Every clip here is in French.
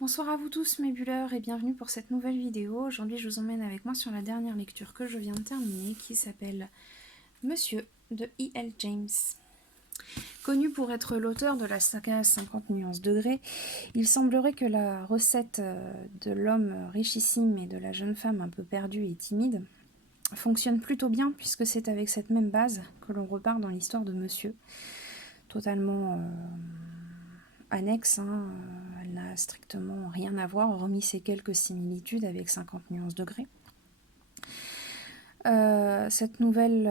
Bonsoir à vous tous mes bulleurs et bienvenue pour cette nouvelle vidéo. Aujourd'hui je vous emmène avec moi sur la dernière lecture que je viens de terminer qui s'appelle Monsieur de E.L. James. Connu pour être l'auteur de la saga 50 nuances degrés, il semblerait que la recette de l'homme richissime et de la jeune femme un peu perdue et timide fonctionne plutôt bien puisque c'est avec cette même base que l'on repart dans l'histoire de Monsieur, totalement annexe, elle n'a strictement rien à voir, hormis ces quelques similitudes avec 50 nuances degrés. Cette nouvelle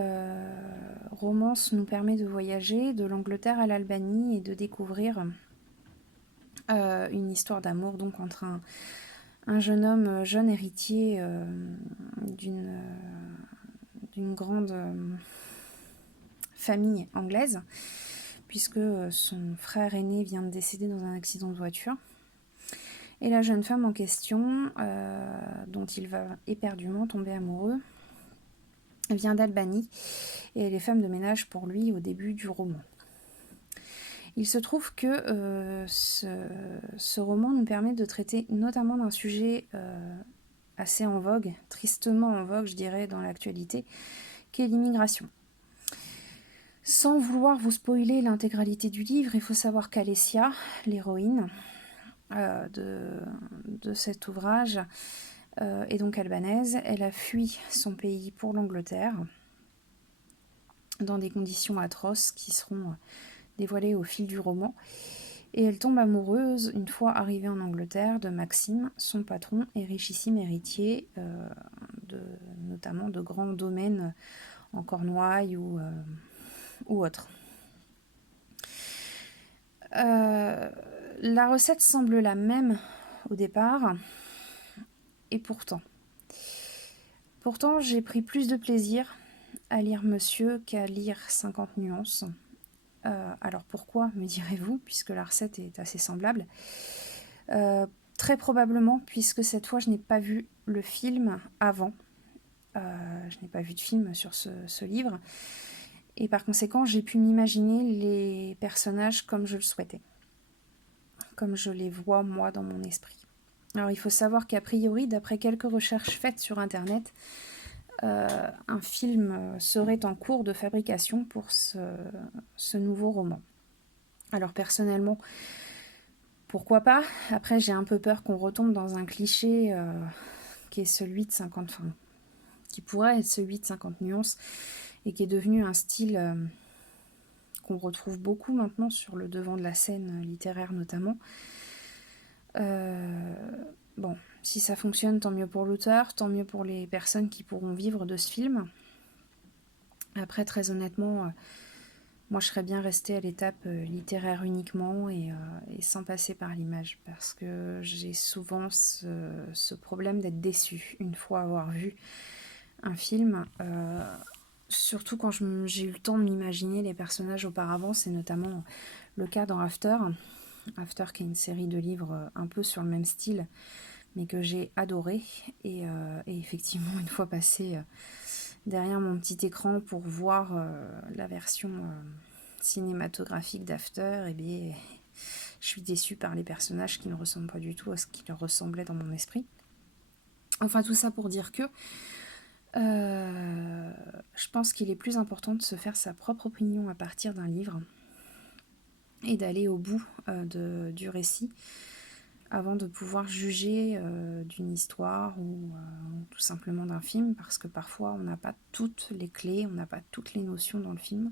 romance nous permet de voyager de l'Angleterre à l'Albanie et de découvrir une histoire d'amour donc entre un jeune homme, jeune héritier d'une grande famille anglaise, puisque son frère aîné vient de décéder dans un accident de voiture. Et la jeune femme en question, dont il va éperdument tomber amoureux, vient d'Albanie et elle est femme de ménage pour lui au début du roman. Il se trouve que ce roman nous permet de traiter notamment d'un sujet assez en vogue, tristement en vogue je dirais dans l'actualité, qui est l'immigration. Sans vouloir vous spoiler l'intégralité du livre, il faut savoir qu'Alessia, l'héroïne de cet ouvrage, est donc albanaise. Elle a fui son pays pour l'Angleterre dans des conditions atroces qui seront dévoilées au fil du roman. Et elle tombe amoureuse, une fois arrivée en Angleterre, de Maxime, son patron et richissime héritier, notamment de grands domaines en Cornouailles ou autres. La recette semble la même au départ, et pourtant j'ai pris plus de plaisir à lire Monsieur qu'à lire 50 nuances. Alors pourquoi, me direz-vous, puisque la recette est assez semblable. Très probablement, puisque cette fois je n'ai pas vu le film avant. Je n'ai pas vu de film sur ce livre. Et par conséquent, j'ai pu m'imaginer les personnages comme je le souhaitais. Comme je les vois moi dans mon esprit. Alors il faut savoir qu'a priori, d'après quelques recherches faites sur internet, un film serait en cours de fabrication pour ce nouveau roman. Alors personnellement, pourquoi pas? Après j'ai un peu peur qu'on retombe dans un cliché qui est celui de 50, enfin, qui pourrait être celui de 50 nuances et qui est devenu un style qu'on retrouve beaucoup maintenant sur le devant de la scène littéraire notamment. Bon, si ça fonctionne, tant mieux pour l'auteur, tant mieux pour les personnes qui pourront vivre de ce film. Après, très honnêtement, moi je serais bien restée à l'étape littéraire uniquement et sans passer par l'image, parce que j'ai souvent ce problème d'être déçue une fois avoir vu un film, surtout quand j'ai eu le temps de m'imaginer les personnages auparavant. C'est notamment le cas dans After, qui est une série de livres un peu sur le même style, mais que j'ai adoré. Et effectivement, une fois passé derrière mon petit écran pour voir la version cinématographique d'After, eh bien, je suis déçue par les personnages qui ne ressemblent pas du tout à ce qui leur ressemblait dans mon esprit. Enfin, tout ça pour dire que je pense qu'il est plus important de se faire sa propre opinion à partir d'un livre et d'aller au bout du récit avant de pouvoir juger d'une histoire ou tout simplement d'un film, parce que parfois on n'a pas toutes les clés, on n'a pas toutes les notions dans le film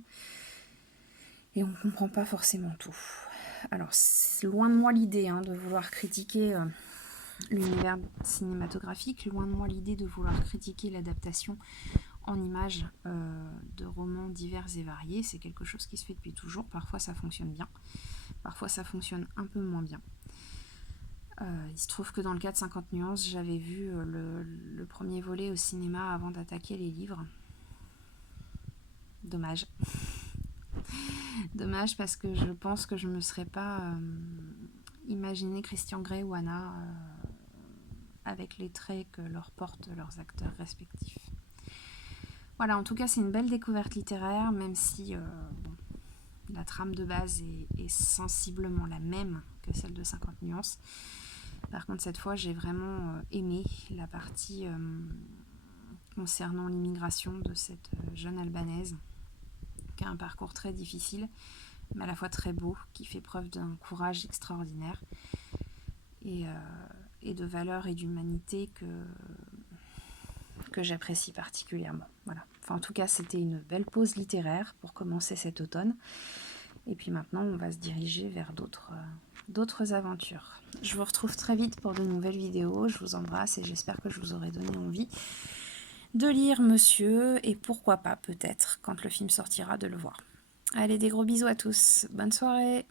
et on ne comprend pas forcément tout. Alors c'est loin de moi l'idée de vouloir critiquer l'univers cinématographique, loin de moi l'idée de vouloir critiquer l'adaptation en images de romans divers et variés. C'est quelque chose qui se fait depuis toujours. Parfois ça fonctionne bien, parfois ça fonctionne un peu moins bien. Il se trouve que dans le cas de 50 nuances, j'avais vu le premier volet au cinéma avant d'attaquer les livres. Dommage. Dommage, parce que je pense que je ne me serais pas imaginé Christian Grey ou Anna avec les traits que leur portent leurs acteurs respectifs. Voilà, en tout cas, c'est une belle découverte littéraire, même si la trame de base est sensiblement la même que celle de 50 nuances. Par contre, cette fois, j'ai vraiment aimé la partie concernant l'immigration de cette jeune Albanaise, qui a un parcours très difficile, mais à la fois très beau, qui fait preuve d'un courage extraordinaire et de valeur et d'humanité que j'apprécie particulièrement. Voilà. Enfin, en tout cas, c'était une belle pause littéraire pour commencer cet automne. Et puis maintenant, on va se diriger vers d'autres aventures. Je vous retrouve très vite pour de nouvelles vidéos. Je vous embrasse et j'espère que je vous aurai donné envie de lire Monsieur et pourquoi pas, peut-être, quand le film sortira, de le voir. Allez, des gros bisous à tous. Bonne soirée.